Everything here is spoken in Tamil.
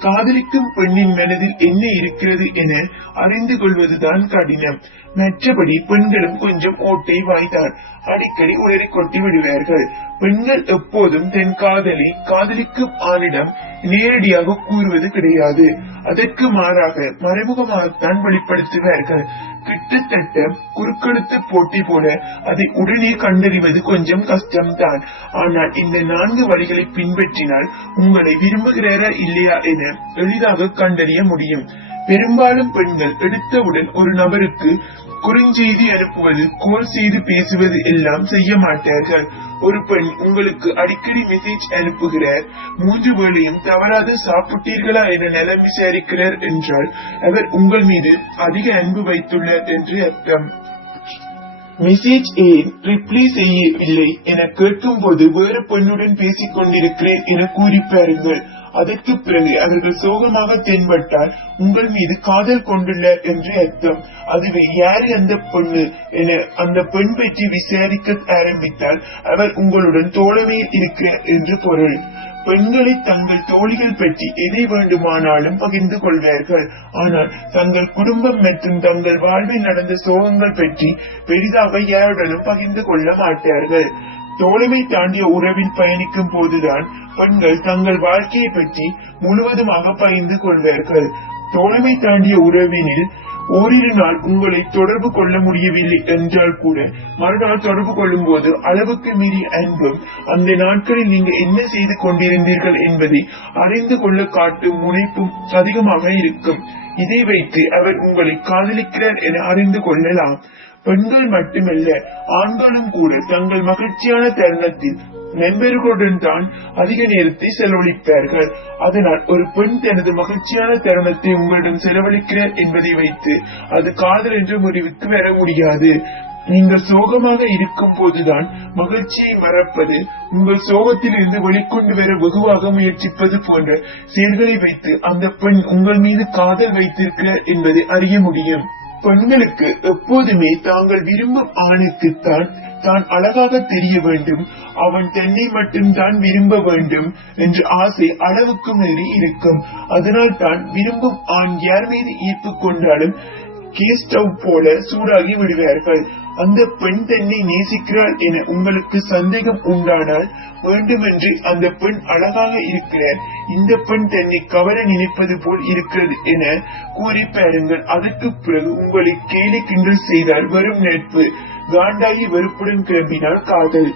காதலிக்கும் பெண்ணின் மனதில் என்ன இருக்கிறது என அறிந்து கொள்வதுதான் கடினம். மற்றபடி பெண்களும் கொஞ்சம் ஓட்டை வாய்த்தார் அடிக்கடி உளறி கொட்டி விடுவார்கள் பெண்கள் எப்போதும் தன் காதலை காதலிக்கும் ஆணிடம் நேரடியாக கூறுவது கிடையாது. அதற்கு மாறாக மறைமுகமாகத்தான் வெளிப்படுத்துவார்கள். கிட்டத்தட்ட குறுக்கெழுத்து போட்டி போல அதை உடனே கண்டறிவது கொஞ்சம் கஷ்டம்தான். ஆனால் இந்த நான்கு வழிகளை பின்பற்றினால் உங்களை விரும்புகிறாரா இல்லையா என எளிதாக கண்டறிய முடியும். பெரும்பாலும் பெண்கள் எடுத்தவுடன் ஒரு நபருக்கு குறுஞ்செய்தி அனுப்புவது கோல் செய்து பேசுவது எல்லாம் செய்ய மாட்டார்கள். ஒரு பெண் உங்களுக்கு அடிக்கடி மெசேஜ் அனுப்புகிறார் மூன்று வேளையும் தவறாது சாப்பிட்டீர்களா என நலம் விசாரிக்கிறார் என்றால் அவர் உங்கள் மீது அதிக அன்பு வைத்துள்ளார் என்று அர்த்தம். மெசேஜ் ஏன் ரிப்ளை செய்யவில்லை என கேட்கும் போது வேறு பெண்ணுடன் பேசிக் கொண்டிருக்கிறேன் என கூறி பாருங்கள். அதற்கு பிறகு அவர்கள் சோகமாக தென்பட்டால் உங்கள் மீது காதல் கொண்டுள்ள என்று அர்த்தம். அதுவே யாரு அந்த பொண்ணு என அந்த பெண் பற்றி விசாரிக்க ஆரம்பித்தால் அவர் உங்களுடன் தோழமையில் இருக்கிறார் என்று பொருள். பெண்களை தங்கள் தோழிகள் பற்றி எதை வேண்டுமானாலும் பகிர்ந்து கொள்வார்கள். ஆனால் தங்கள் குடும்பம் மற்றும் தங்கள் வாழ்வில் நடந்த சோகங்கள் பற்றி பெரிதாக யாருடனும் பகிர்ந்து கொள்ள மாட்டார்கள். தோழமை தாண்டிய உறவில் பயணிக்கும் போதுதான் பெண்கள் தங்கள் வாழ்க்கையை பற்றி முழுவதுமாக பயந்து கொள்வார்கள். தோழமை தாண்டிய உறவினில் ஓரிரு நாள் உங்களை தொடர்பு கொள்ள முடியவில்லை என்றால் கூட மறுநாள் தொடர்பு கொள்ளும் போது அளவுக்கு மீறி அன்பும் அந்த நாட்களில் நீங்க என்ன செய்து கொண்டிருந்தீர்கள் என்பதை அறிந்து கொள்ள காட்டும் முனைப்பும் அதிகமாக இருக்கும். இதை வைத்து அவர் உங்களை காதலிக்கிறார் என அறிந்து கொள்ளலாம். பெண்கள் மட்டுமல்ல ஆண்களும் கூட தங்கள் மகிழ்ச்சியான தருணத்தில் நண்பர்களுடன் தான் அதிக நேரத்தை செலவழிப்பார்கள் அதனால் ஒரு பெண் தனது மகிழ்ச்சியான தருணத்தை உங்களிடம் செலவழிக்கிறார் என்பதை வைத்து அது காதல் என்ற முடிவுக்கு வர முடியாது. நீங்கள் சோகமாக இருக்கும் போதுதான் மகிழ்ச்சியை மறப்பது உங்கள் சோகத்தில் இருந்து வெளிக்கொண்டு வர வெகுவாக முயற்சிப்பது போன்ற செயல்களை வைத்து அந்த பெண் உங்கள் மீது காதல் வைத்திருக்கிறார் என்பதை அறிய முடியும். பெண்களுக்கு எப்போதுமே தாங்கள் விரும்பும் ஆணுக்குத்தான் தான் அழகாக தெரிய வேண்டும். அவன் தன்னை மட்டும் தான் விரும்ப வேண்டும் என்ற ஆசை அளவுக்கு மீறி இருக்கும். அதனால் தான் விரும்பும் ஆண் யார் மீது ஈர்ப்பு கொண்டாலும் கேஸ் ஸ்டவ் போல சூடாகி விடுவார்கள். அந்த பெண் தன்னை நேசிக்கிறாள் என உங்களுக்கு சந்தேகம் உண்டானால் வேண்டுமென்று அந்த பெண் அழகாக இருக்கிறார். இந்த பெண் தன்னை கவர நினைப்பது போல் இருக்கிறது என கூறி பாருங்கள் அதற்கு பிறகு உங்களை கேலி கிண்டல் செய்தால் வரும் நட்பு. காண்டாகி வெறுப்புடன் கிளம்பினால் காதல்.